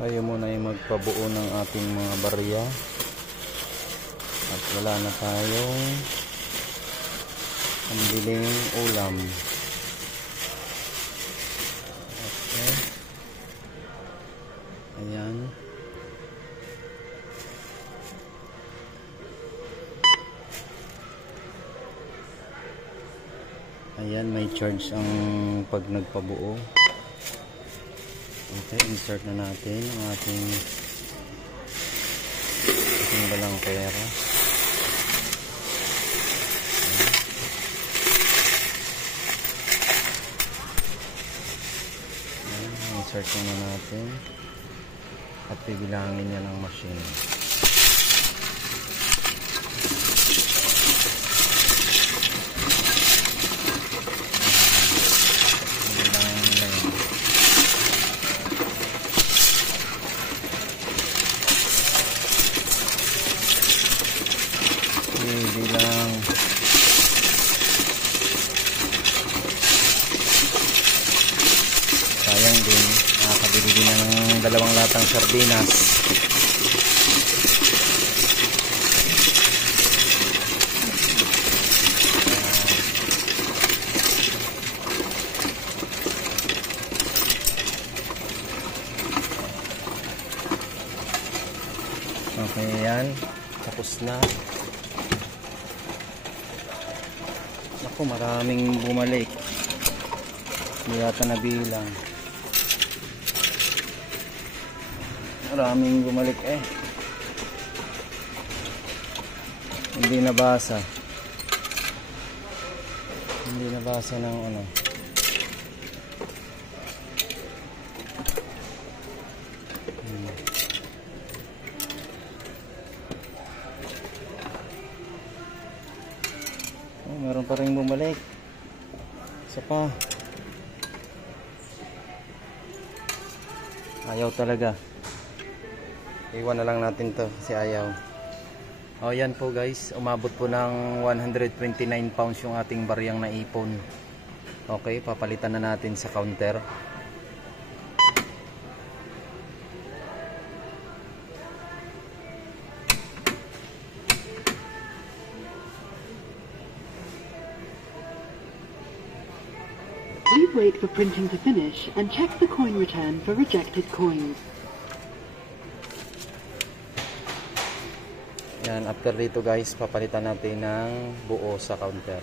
Tayo muna ay magpabuo ng ating mga barya. At wala na tayong pambiling ulam. Okay. Ayan. Ayan, may charge ang pag nagpabuo. Okay, insert na natin ang ating balang pera. Ayan, insert na natin at bibilangin niya ng machine. Bilang sayang din, nakakabili din ng 2 latang sardinas. Okay, yan, tapos na. Ako, maraming bumalik. Hindi yata nabilang. Maraming bumalik eh. Hindi nabasa. Hindi nabasa ng ano. Meron pa rin bumalik. Isa pa. Ayaw talaga. Iwan na lang natin to kasi ayaw. O yan po guys, umabot po ng 129 pounds yung ating baryang naipon. Okay, papalitan na natin sa counter. Please wait for printing to finish and check the coin return for rejected coins. Yan, after dito guys, papalitan natin ng buo sa counter.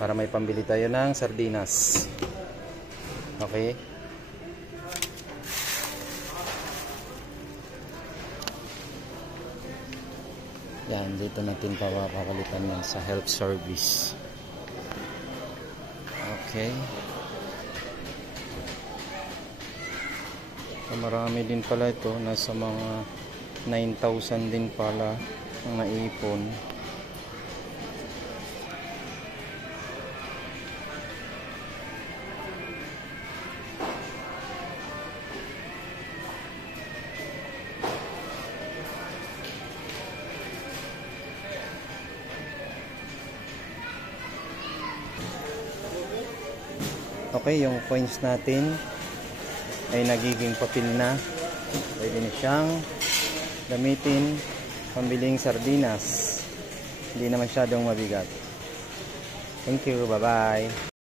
Para may pambili tayo ng sardinas. Okay? Yan, dito natin papalitan yan sa help service. Okay. So, marami din pala ito. Nasa mga 9,000 din pala ang naipon. Okay, yung coins natin ay nagiging papel na. Pwede na siyang gamitin pambiling sardinas. Hindi na masyadong mabigat. Thank you, bye bye.